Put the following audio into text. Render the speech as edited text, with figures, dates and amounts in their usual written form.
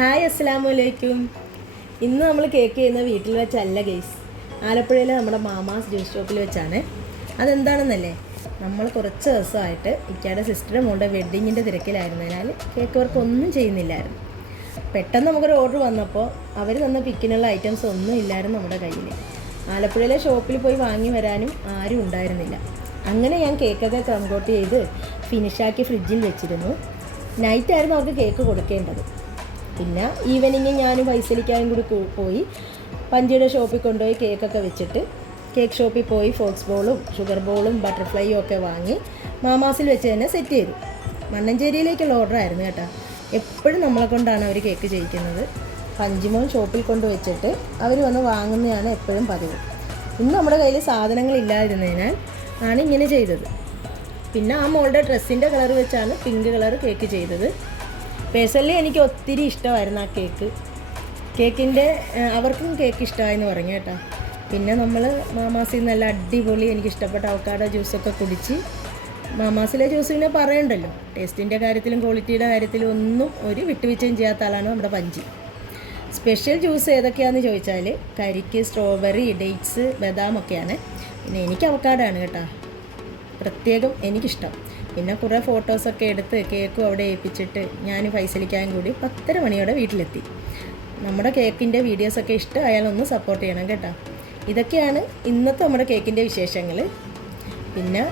Hi അസ്സലാമലൈക്കും. ഇന്ന് നമ്മൾ കേക്ക് ചെയ്യുന്ന വീട്ടിൽ വെച്ചല്ല ഗൈസ്, ആലപ്പുഴയിലെ നമ്മുടെ മാമാസ് ജ്യൂസ് ഷോപ്പിൽ വെച്ചാണ്. അതെന്താണെന്നല്ലേ, നമ്മൾ കുറച്ച് ദിവസമായിട്ട് ഇക്കയുടെ സിസ്റ്ററുടെ മോളുടെ വെഡ്ഡിങ്ങിൻ്റെ തിരക്കിലായിരുന്നതിനാൽ കേക്ക് വർക്ക് ഒന്നും ചെയ്യുന്നില്ലായിരുന്നു. പെട്ടെന്ന് നമുക്കൊരു ഓർഡർ വന്നപ്പോൾ അവർ തന്ന പിക്കിനുള്ള ഐറ്റംസ് ഒന്നും ഇല്ലായിരുന്നു നമ്മുടെ കയ്യിൽ. ആലപ്പുഴയിലെ ഷോപ്പിൽ പോയി വാങ്ങി വരാനും ആരും ഉണ്ടായിരുന്നില്ല. അങ്ങനെ ഞാൻ കേക്കൊക്കെ കംപ്ലീറ്റ് ചെയ്ത് ഫിനിഷാക്കി ഫ്രിഡ്ജിൽ വെച്ചിരുന്നു. നൈറ്റായിരുന്നു അവർക്ക് കേക്ക് കൊടുക്കേണ്ടത്. പിന്നെ ഈവനിങ് ഞാനും പൈസലിക്കാനും കൂടി പോയി പഞ്ചിയുടെ ഷോപ്പിൽ കൊണ്ടുപോയി കേക്കൊക്കെ വെച്ചിട്ട് കേക്ക് ഷോപ്പിൽ പോയി ഫോക്സ് ബോളും ഷുഗർ ബോളും ബട്ടർഫ്ലൈയും ഒക്കെ വാങ്ങി മാമാസിൽ വെച്ച് തന്നെ സെറ്റ് ചെയ്തു. മണ്ണഞ്ചേരിയിലേക്കുള്ള ഓർഡർ ആയിരുന്നു കേട്ടോ. എപ്പോഴും നമ്മളെ കൊണ്ടാണ് അവർ കേക്ക് ചെയ്യിക്കുന്നത്. പഞ്ചിമോൻ ഷോപ്പിൽ കൊണ്ടുവച്ചിട്ട് അവർ വന്ന് വാങ്ങുന്നതാണ് എപ്പോഴും പതിവ്. ഇന്ന് നമ്മുടെ കയ്യിൽ സാധനങ്ങളില്ലാതിരുന്നതിനാൽ ആണ് ഇങ്ങനെ ചെയ്തത്. പിന്നെ ആ മോളുടെ ഡ്രസ്സിൻ്റെ കളർ വെച്ചാണ് പിങ്ക് കളർ കേക്ക് ചെയ്തത്. പേഴ്സണലി എനിക്ക് ഒത്തിരി ഇഷ്ടമായിരുന്നു ആ കേക്കിൻ്റെ അവർക്കും കേക്ക് ഇഷ്ടമായെന്ന് പറഞ്ഞു കേട്ടോ. പിന്നെ നമ്മൾ മാമാസിൽ നല്ല അടിപൊളി എനിക്കിഷ്ടപ്പെട്ട അവക്കാഡോ ജ്യൂസൊക്കെ കുടിച്ച്, മാമാസിലെ ജ്യൂസ് പിന്നെ പറയണ്ടല്ലോ, ടേസ്റ്റിൻ്റെ കാര്യത്തിലും ക്വാളിറ്റിയുടെ കാര്യത്തിലും ഒന്നും ഒരു വിട്ടുവീഴ്ചയും ചെയ്യാത്ത ആളാണ് നമ്മുടെ പഞ്ചി. സ്പെഷ്യൽ ജ്യൂസ് ഏതൊക്കെയാണെന്ന് ചോദിച്ചാൽ കരിക്ക്, സ്ട്രോബെറി, ഡേറ്റ്സ്, ബദാമൊക്കെയാണ്. പിന്നെ എനിക്ക് അവക്കാഡോ ആണ് കേട്ടോ പ്രത്യേകം എനിക്കിഷ്ടം. പിന്നെ കുറേ ഫോട്ടോസൊക്കെ എടുത്ത് കേക്കും അവിടെ ഏൽപ്പിച്ചിട്ട് ഞാൻ ഫൈസലിക്കാനും കൂടി 10:30 മണിയോടെ വീട്ടിലെത്തി. നമ്മുടെ കേക്കിൻ്റെ വീഡിയോസൊക്കെ ഇഷ്ടമായാലൊന്ന് സപ്പോർട്ട് ചെയ്യണം കേട്ടോ. ഇതൊക്കെയാണ് ഇന്നത്തെ നമ്മുടെ കേക്കിൻ്റെ വിശേഷങ്ങൾ. പിന്നെ